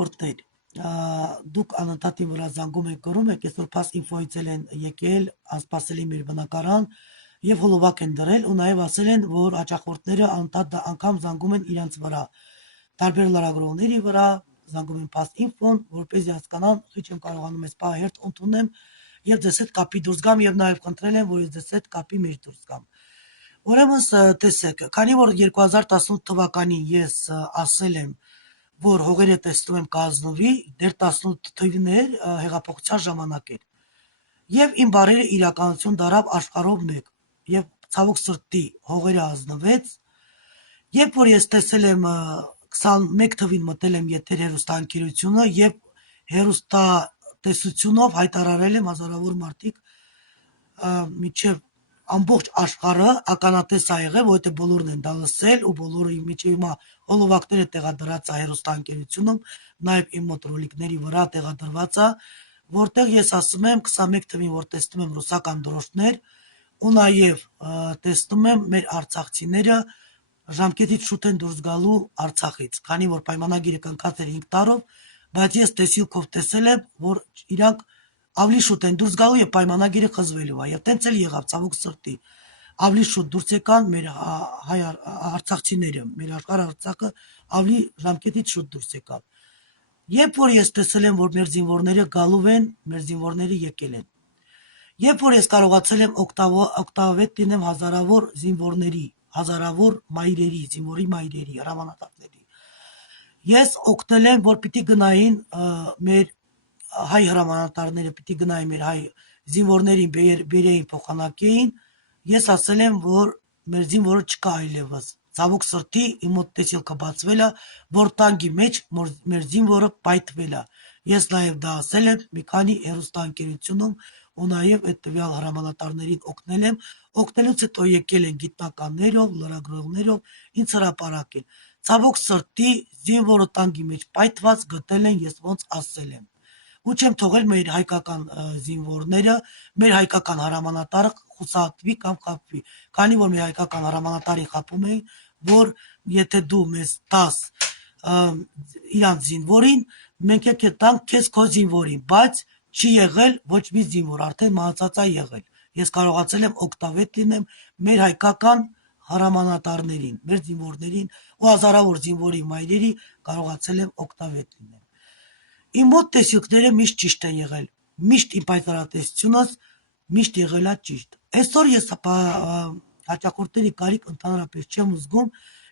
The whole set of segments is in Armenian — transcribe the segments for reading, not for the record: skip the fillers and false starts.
հաճախորդներ, դուք անընդհատ իմ վրա զանգում եք, գրում եք, այսօր փաս ինֆոյից են եկել, անսպասելի մեր բնակարան եւ հոլովակ են դրել ու նաեւ ասել են, որ հաճախորդները անընդհատ անգամ զանգում են իրենց վրա, տարբեր լրագրողների վրա, զանգում են փաս ինֆոն, որպեսզի հասկանան, խիչ եմ կարողանում այս պահը հերթ ընդունեմ եւ ձեզ հետ կապի դուրս գամ եւ նաեւ խնդրել են, որ ես ձեզ հետ կապի մեջ դուրս գամ։ Ուրեմն տեսեք, քանի որ 2018 թվականին ես ասել եմ, որ հողերը տեսնում եմ կազնվի, դեռ 18 թվին էր հեղափոխության ժամանակ էր։ Եվ իմ բարերը իրականություն դարավ աշխարհով մեկ։ Եվ ցավոք սրտի հողերը ազնվեց, երբ որ ես տեսել եմ 21 թվին մտել եմ եթեր հեռուստաընկերությունը եւ հեռուստատեսությունով հայտարարել եմ հազարավոր մարդիկ միջև ամբողջ աշխարհը ականատես ա եղել, որովհետեւ բոլորն են դա լսել ու բոլորը միջև հիմա հոլովակները տեղադրած է հեռուստաընկերությունում, նաեւ իմ մոտ ռոլիկների վրա տեղադրված է, որտեղ ես ասում եմ 21 թվին, որ տեսնում եմ ռուսական դրոշներ ու նաեւ տեսնում եմ մեր արցախցիները ժամկետից շուտ են դուրս գալու Արցախից, քանի որ պայմանագիրը կնքած էր 5 տարով, բայց ես տեսիլքով տեսել եմ, որ իրանք ավելի շուտ են դուրս գալու եւ պայմանագիրը խզվելու է։ Եվ տենց էլ եղավ, ցավոք սրտի։ Ավելի շուտ դուրս եկան մեր հայ արցախցիները, մեր աշխարհ Արցախը ավելի ժամկետից շուտ դուրս եկավ։ Երբ որ ես տեսել եմ, որ մեր զինվորները գալու են, մեր զինվորները եկել են։ Երբ որ ես կարողացել եմ օգտավետ լինեմ հազարավոր զինվորների, հազարավոր մայրերի, զինվորի մայրերի, հրամանատարների, ես օգնել եմ, որ պիտի գնային մեր հայ հրամանատարները, պիտի գնային մեր հայ զինվորներին բերեին փոխանակեին, ես ասել եմ, որ մեր զինվորը չկա այլևս։ Ցավոք սրտի իմ մոտ տեսիլքը բացվել է, որ տանկի մեջ մեր զինվորը պայթվել է։ Ես նաև դա ասել եմ մի քանի հեռուստաընկերությունում ու նաև այդ տվյալ հրամանատարներին օգնել եմ։ Օգնելուց հետո եկել են գիտնականներով, լրագրողներով ինձ հրապարակել։ Ցավոք սրտի զինվորը տանկի մեջ պայթված գտել են, ես ոնց ասել եմ։ Ու չեմ թողել մեր հայկական զինվորները, մեր հայկական հրամանատարը խուսափվի կամ խաբվի, քանի որ մեր հայկական հրամանատարին խաբում էին, որ եթե դու մեզ տաս իրանց զինվորին, մենք կտանք քեզ քո զինվորին, բայց չի եղել ոչ մի զինվոր, արդեն մահացած է եղել։ Ես կարողացել եմ օգտավետ լինեմ մեր հայկական հրամանատարներին, մեր զինվորներին ու հազարավոր զինվորի մայրերի կարողացել եմ օգտավետ լինեմ։ Իմ մոտ տեսիլքները միշտ ճիշտ են եղել, միշտ իմ պայծառատեսությունս միշտ եղել է ճիշտ։ Այսօր ես հաճախորդների կարիք ընդհանրապես չեմ զգում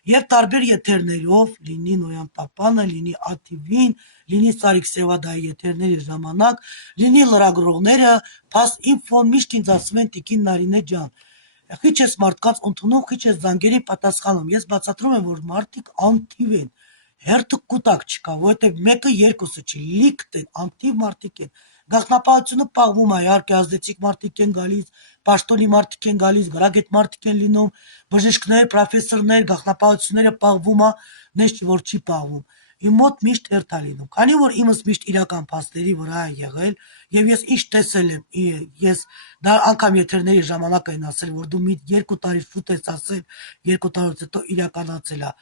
եւ տարբեր եթերներով, լինի Նոյան Պապանը, լինի ATV-ին, լինի Սարիկ Սևադայի եթերների ժամանակ, լինի լրագրողները, փաս ինֆոն միշտ ինձ ասում են Տիկին Նարինե ջան, քիչ ես մարդկանց ընդունում, քիչ ես զանգերի պատասխանում։ Ես բացատրում եմ, որ մարդիկ անթիվ են, հերթը կուտակ չկա, որովհետև մեկը երկուսը չի, լիքտ են, անթիվ մարդիկ են։ Գաղտնապահությունը պահվում է, իհարկե ազդեցիկ մարդիկ են գալիս, պաշտոնի մարդիկ են գալիս, գրագետ մարդիկ են լինում, բժիշկներ, պրոֆեսորներ, գաղտնապահությունները պահվում է, նես որ չի պահվում։ Իմ մոտ միշտ հերթ է լինում, քանի որ իմս միշտ իրական փաստերի վրա է եղել, եւ ես ինչ տեսել եմ, ես դա անգամ եթերների ժամանակ են ասել, որ դու մի 2 տարի շուտ ես ասել, 2 տարուց հետո իրականացել է։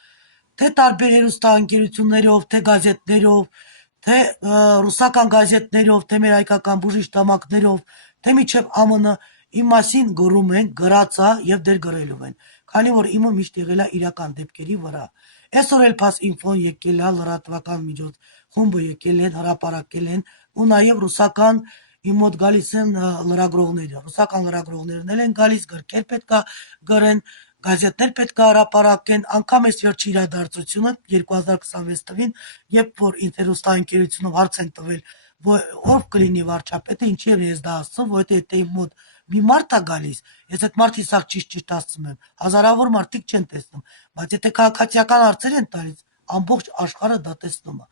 Թե տարբեր հեռուստաընկերություններով, թե գազետներով, թե ռուսական գազետներով, թե մեր հայկական բուժիչ տամակներով, թե միջև ԱՄՆ իմ մասին գրում են, գրած է եւ դեռ գրելու են, քանի որ իմը միշտ եղել է իրական դեպքերի վրա։ Այսօր էլ փաս ինֆոն եկել է, լրատվական միջոց խումբը եկել են, հրապարակել են ու նաեւ ռուսական իմ մոտ գալիս են լրագրողները, ռուսական լրագրողներն են գալիս, գրքեր պետքա գրեն, գազետներ պետք է հրապարակեն, անգամ այս վերջի իրադարձությունը 2026 թվին, երբ որ ինտերհուստաընկերությունով հարց են տվել, ով կլինի վարչապետը, ինչի եմ ես դա ասում, որովհետև եթե իմ մոտ մի մարդ է գալիս, ես այդ մարդի սաղ ճիշտ ասում եմ, հազարավոր մարդիկ չեն տեսնում, բայց եթե քաղաքացիական հարցեր են տալիս, ամբողջ աշխարհը դա տեսնում է։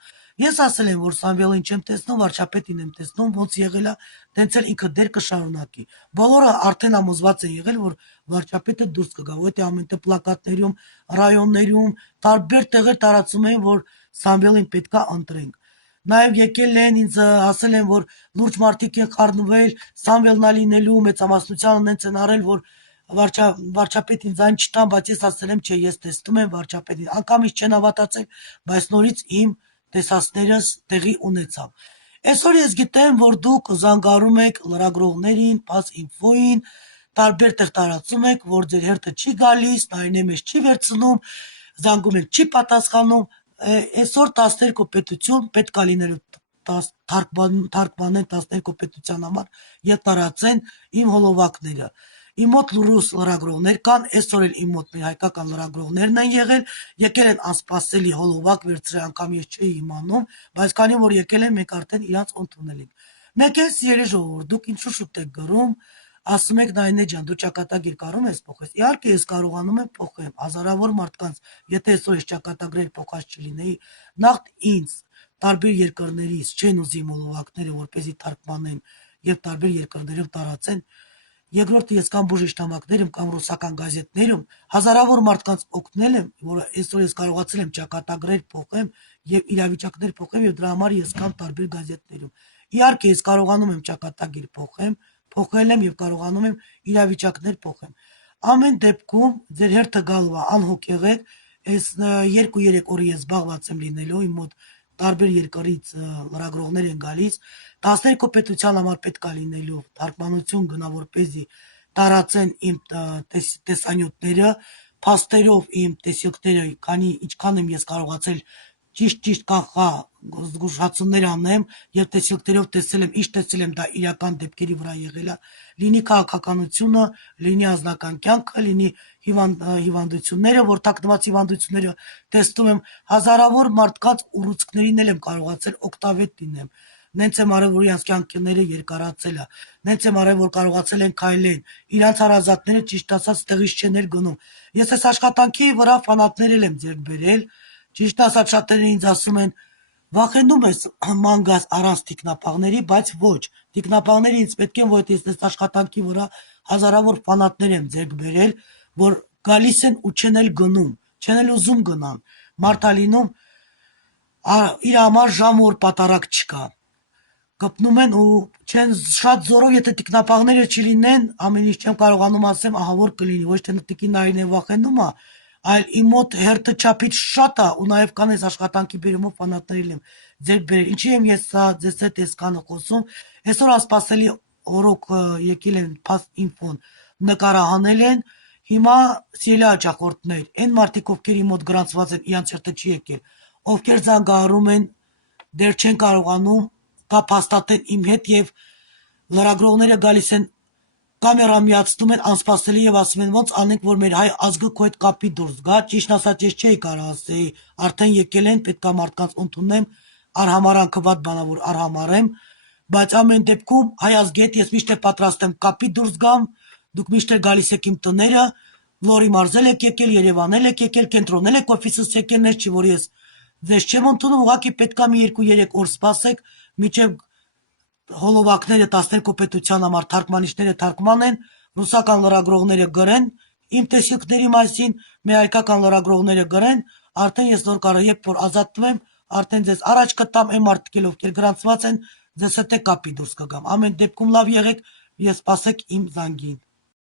Ես ասել եմ, որ Սամվելին չեմ տեսնում, վարչապետին եմ տեսնում, ոնց եղել է, տենց էլ ինքը դեր կշարունակի։ Բոլորը արդեն համոզված են եղել, որ վարչապետը դուրս կգա, որովհետև ամենտեղ պլակատներում, ռայոններում, տարբեր տեղեր տարածում էին, որ Սամվելին պետքա ընտրենք։ Նաև եկել են ինձ ասել են, որ լուրջ մարդիկ են խառնվել, Սամվելն է լինելու, մեծամասնությանը նենց են արել, որ վարչապետին ձայն չտան, բայց ես ասել եմ, չէ, ես տեսնում եմ վարչապետին, անգամ ինձ չեն հավատացել, բայց նորից իմ տեսածներս տեղի ունեցավ։ Այսօր ես գիտեմ, որ դուք զանգարում եք լրագրողներին, pass info-ին, տարբեր տեղ տարածում եք, որ ձեր հերթը չի գալիս, Նարինե մեզ չի վերցնում, զանգում եք չի պատասխանում։ Այսօր 12 պետություն պետք է լինելու թարգմանեն 12 պետության համար եւ տարածեն իմ հոլովակները։ Իմ մոտ ռուս լրագրողներ կան, այսօր էլ իմ մոտ հայկական լրագրողներն են եղել, եկել են անսպասելի հոլովակ վերցրել, անգամ ես չէի իմանում, բայց քանի որ եկել են, մենք արդեն իրանց ընդունել ենք։ Մեկ էլ սիրելի ժողովուրդ, դուք ինչու շուտ եք գրում, ասում եք Նայինե ջան, դու ճակատագիր կարող ես փոխել։ Իհարկե ես կարողանում եմ փոխեմ, հազարավոր մարդկանց, եթե այսօր ես ճակատագրեր փոխած չլինեի, նախ ինձ տարբեր երկրներից չեն ուզի մոլովակները, որպեսզի թարգմանեն եւ տարբեր երկրներում տարածեն։ Երկրորդը ես կամ բուժիչ նամակներում կամ ռուսական գազետներում հազարավոր մարդկանց օգնել եմ, որ այսօր ես կարողացել եմ ճակատագրեր փոխեմ եւ իրավիճակներ փոխեմ եւ դրա համար ես կամ տարբեր գազետներում։ Իհարկե ես կարողանում եմ ճակատագիր փոխեմ, փոխել եմ եւ կարողանում եմ իրավիճակներ փոխեմ։ Ամեն դեպքում ձեր հերթը գալու է, անհոգ եղեք, այս 2-3 օրը ես զբաղված եմ լինելու, իմ մոտ տարբեր երկրից լրագրողներ են գալիս, 12 պետության համար պետք է լինելու թարգմանություն գնա, որպեսզի տարածեն իմ տեսանյութերը, փաստերով իմ տեսիլքները, քանի ինչքան եմ ես կարողացել ճիշտ կանխա զգուշացումներ անեմ եւ տեսիլքներով տեսել եմ, ինչ տեսել եմ, դա իրական դեպքերի վրա եղել է, լինի քաղաքականությունը, լինի անձնական կյանքը, լինի հիվանդությունները, որ թաքնված հիվանդությունները տեսնում եմ, հազարավոր մարդկանց ուռուցքներին էլ եմ կարողացել օգտավետ լինեմ։ Նենց եմ արել, որ իրանց կյանքները երկարացել է, նենց եմ արել, որ կարողացել են քայլել, իրանց հարազատները ճիշտ ասած տեղից չեն էլ գնում։ Ես այս աշխատանքի վրա ֆանատներ եմ ձեռք բերել, ճիշտ ասած շատերը ինձ ասում են, վախենում ես ման գաս առանց տիկնապահների, բայց ոչ, տիկնապահները ինձ պետք են, որ ես այս աշխատանքի վրա հազարավոր ֆանատներ եմ ձեռք բերել, որ գալիս են ու չեն էլ գնում, չեն էլ ուզում գնան, մարդ ա լինում իր համար ժամ որ պատարակ չկա, գպնում են ու չեն շատ զորով, եթե տիկնապահները չլինեն, ամեն ինչ չեմ կարողանում ասեմ, ահա որ կլինի, ոչ թե տիկին Նարինե վախենում է, այլ իմ մոտ հերթը չափից շատ է ու նաև կան այս աշխատանքի բերումով ֆանատներ եմ ձեռք բերել։ Ինչի եմ ես սա ձեզ հետ այսքանը խոսում, այսօր անսպասելի օրոք եկել են pass info-ն նկարահանել են, հիմա սիրելի հաճախորդներ, այն մարդիկ ովքեր իմ մոտ գրանցված են, իրանց հերթը չի եկել, ովքեր զանգահարում են, դեռ չեն կարողանում կապ հաստատեն իմ հետ եւ լրագրողները գալիս են կամերա միացնում են անսպասելի եւ ասում են ոնց անենք որ մեր հայ ազգը քո հետ կապի դուրս գա, ճիշտ ասած ես չէի կարող ասեի, արդեն եկել են, պետքա մարդկանց ընդունեմ, արհամարանքը վատ բանա որ արհամարեմ, բայց ամեն դեպքում հայ ազգի հետ ես միշտ պատրաստ եմ կապի դուրս գամ, դուք միշտ գալիս եք իմ տները, Լորի մարզել եք եկել, Երևանել եք եկել, կենտրոնել եք օֆիսս եկել, նես չի որ ես ձեզ չեմ ընդունում, ուղղակի պետքա մի 2-3 օր սպասեք, մինչև հոլովակները 12 պետության համար թարգմանիչները թարգմանեն, ռուսական լրագրողները գրեն իմ տեսիլքների մասին, մեր հայկական լրագրողները գրեն, արդեն ես նոր կարող եմ որ ազատվեմ, արդեն ձեզ առաջ կտամ այն մարդիկ ովքեր գրանցված են, ձեզ հետ կապի դուրս կգամ։ Ամեն դեպքում լավ եղեք, ես սպասեք իմ զանգին։